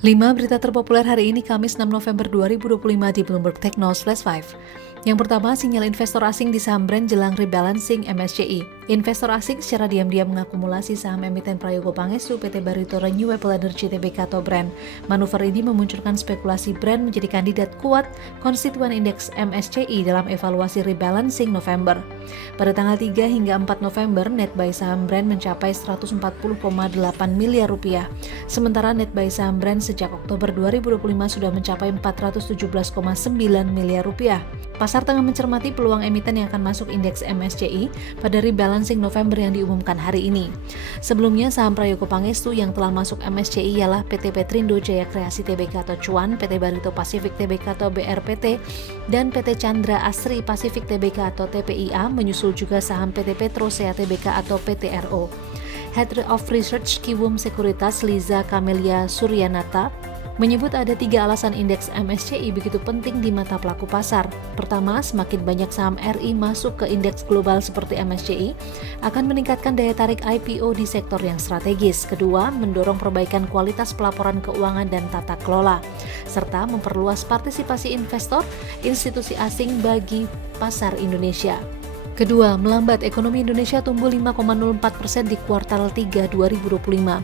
5 berita terpopuler hari ini Kamis 6 November 2025 di Bloomberg Tech News Flash 5. Yang pertama, sinyal investor asing di saham Brand jelang rebalancing MSCI. Investor asing secara diam-diam mengakumulasi saham emiten Prayogo Pangestu PT Barito Renewable Energy Tbk atau Brand. Manuver ini memunculkan spekulasi Brand menjadi kandidat kuat konstituen indeks MSCI dalam evaluasi rebalancing November. Pada tanggal 3 hingga 4 November, net buy saham Brand mencapai 140,8 miliar rupiah. Sementara net buy saham Brand sejak Oktober 2025 sudah mencapai 417,9 miliar rupiah. Pasar tengah mencermati peluang emiten yang akan masuk indeks MSCI pada rebalancing November yang diumumkan hari ini. Sebelumnya, saham Prayogo Pangestu yang telah masuk MSCI ialah PT Petrindo Jaya Kreasi Tbk atau Cuan, PT Barito Pacific Tbk atau BRPT, dan PT Chandra Asri Pacific Tbk atau TPIA, menyusul juga saham PT Petrosea Tbk atau PTRO. Head of Research Kiwum Sekuritas Liza Kamelia Suryanata menyebut ada 3 alasan indeks MSCI begitu penting di mata pelaku pasar. Pertama, semakin banyak saham RI masuk ke indeks global seperti MSCI akan meningkatkan daya tarik IPO di sektor yang strategis. Kedua, mendorong perbaikan kualitas pelaporan keuangan dan tata kelola, serta memperluas partisipasi investor institusi asing bagi pasar Indonesia. Kedua, melambat ekonomi Indonesia tumbuh 5,04% di kuartal 3 2025.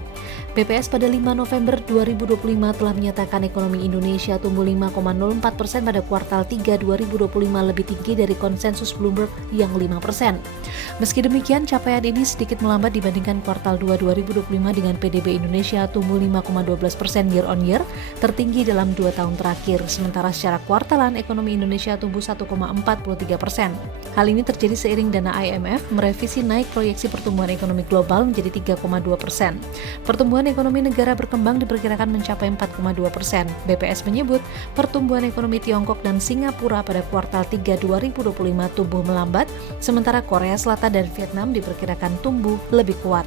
BPS pada 5 November 2025 telah menyatakan ekonomi Indonesia tumbuh 5,04% pada kuartal 3 2025 lebih tinggi dari konsensus Bloomberg yang 5%. Meski demikian, capaian ini sedikit melambat dibandingkan kuartal 2 2025 dengan PDB Indonesia tumbuh 5,12% year on year, tertinggi dalam 2 tahun terakhir. Sementara secara kuartalan, ekonomi Indonesia tumbuh 1,43%. Hal ini terjadi seiring dana IMF merevisi naik proyeksi pertumbuhan ekonomi global menjadi 3,2%. Pertumbuhan ekonomi negara berkembang diperkirakan mencapai 4,2%. BPS menyebut pertumbuhan ekonomi Tiongkok dan Singapura pada kuartal 3 2025 tumbuh melambat, sementara Korea Selatan dan Vietnam diperkirakan tumbuh lebih kuat.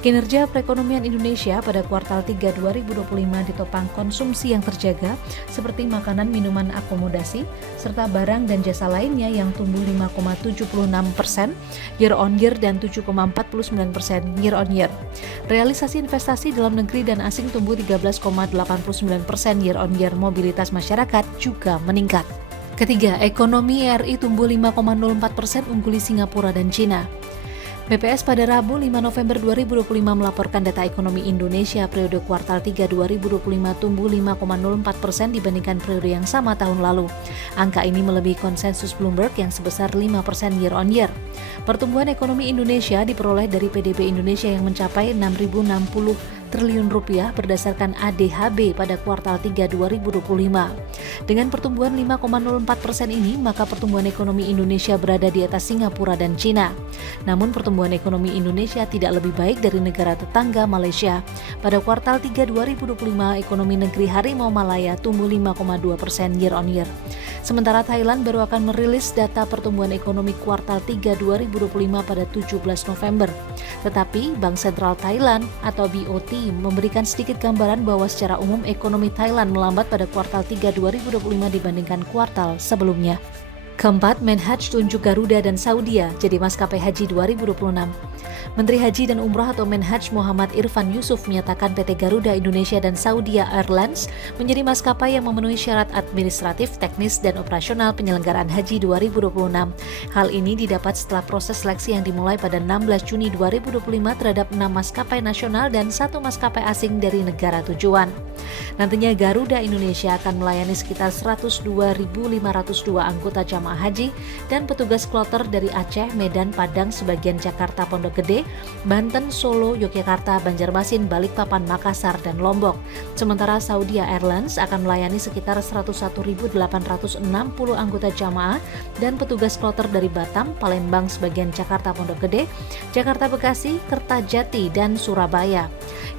Kinerja perekonomian Indonesia pada kuartal 3 2025 ditopang konsumsi yang terjaga seperti makanan, minuman, akomodasi, serta barang dan jasa lainnya yang tumbuh 5,76% year on year dan 7,49% year on year. Realisasi investasi dalam negeri dan asing tumbuh 13,89% year on year. Mobilitas masyarakat juga meningkat. Ketiga, ekonomi RI tumbuh 5,04% ungguli Singapura dan Cina. BPS pada Rabu 5 November 2025 melaporkan data ekonomi Indonesia periode kuartal 3 2025 tumbuh 5,04% dibandingkan periode yang sama tahun lalu. Angka ini melebihi konsensus Bloomberg yang sebesar 5% year on year. Pertumbuhan ekonomi Indonesia diperoleh dari PDB Indonesia yang mencapai 6.060 triliun rupiah berdasarkan ADHB pada kuartal 3 2025. Dengan pertumbuhan 5,04% ini, maka pertumbuhan ekonomi Indonesia berada di atas Singapura dan Cina. Namun pertumbuhan ekonomi Indonesia tidak lebih baik dari negara tetangga Malaysia. Pada kuartal 3 2025, ekonomi negeri Harimau Malaya tumbuh 5,2% year on year. Sementara Thailand baru akan merilis data pertumbuhan ekonomi kuartal 3 2025 pada 17 November. Tetapi Bank Sentral Thailand atau BOT memberikan sedikit gambaran bahwa secara umum ekonomi Thailand melambat pada kuartal 3 2025 dibandingkan kuartal sebelumnya. Keempat, Menhaj tunjuk Garuda dan Saudia jadi maskapai haji 2026. Menteri Haji dan Umroh atau Menhaj Muhammad Irfan Yusuf menyatakan PT Garuda Indonesia dan Saudia Airlines menjadi maskapai yang memenuhi syarat administratif, teknis, dan operasional penyelenggaraan haji 2026. Hal ini didapat setelah proses seleksi yang dimulai pada 16 Juni 2025 terhadap 6 maskapai nasional dan 1 maskapai asing dari negara tujuan. Nantinya Garuda Indonesia akan melayani sekitar 102.502 anggota jamaah haji dan petugas kloter dari Aceh, Medan, Padang, sebagian Jakarta, Pondok Gede, Banten, Solo, Yogyakarta, Banjarmasin, Balikpapan, Makassar, dan Lombok. Sementara Saudia Airlines akan melayani sekitar 101.860 anggota jamaah dan petugas kloter dari Batam, Palembang, sebagian Jakarta, Pondok Gede, Jakarta, Bekasi, Kertajati, dan Surabaya.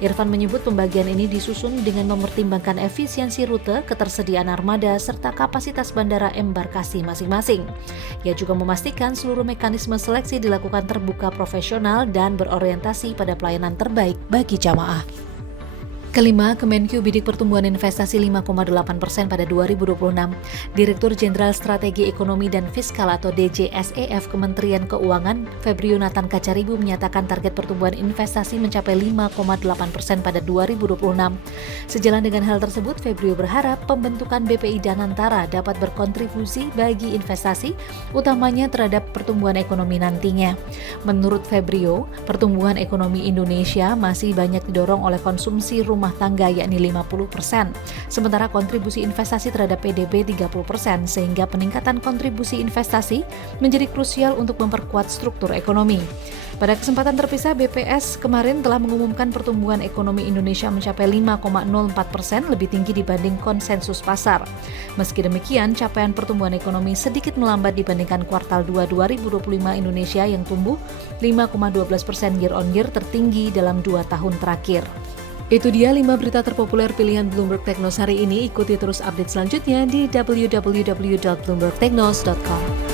Irfan menyebut pembagian ini disusun dengan mempertimbangkan efisiensi rute, ketersediaan armada, serta kapasitas bandara embarkasi masing-masing. Ia juga memastikan seluruh mekanisme seleksi dilakukan terbuka, profesional, dan berorientasi pada pelayanan terbaik bagi jamaah. Kelima, Kemenq bidik pertumbuhan investasi 5,8% pada 2026. Direktur Jenderal Strategi Ekonomi dan Fiskal atau DJSEF Kementerian Keuangan, Febrio Nathan Kacaribu menyatakan target pertumbuhan investasi mencapai 5,8% pada 2026. Sejalan dengan hal tersebut, Febrio berharap pembentukan BPI Danantara dapat berkontribusi bagi investasi, utamanya terhadap pertumbuhan ekonomi nantinya. Menurut Febrio, pertumbuhan ekonomi Indonesia masih banyak didorong oleh konsumsi rumah tangga yakni 50%, sementara kontribusi investasi terhadap PDB 30%, sehingga peningkatan kontribusi investasi menjadi krusial untuk memperkuat struktur ekonomi. Pada kesempatan terpisah, BPS kemarin telah mengumumkan pertumbuhan ekonomi Indonesia mencapai 5,04%, lebih tinggi dibanding konsensus pasar. Meski demikian, capaian pertumbuhan ekonomi sedikit melambat dibandingkan kuartal 2 2025 Indonesia yang tumbuh 5,12% year on year, tertinggi dalam 2 tahun terakhir. Itu dia 5 berita terpopuler pilihan Bloomberg Technos hari ini. Ikuti terus update selanjutnya di www.bloombergtechnos.com.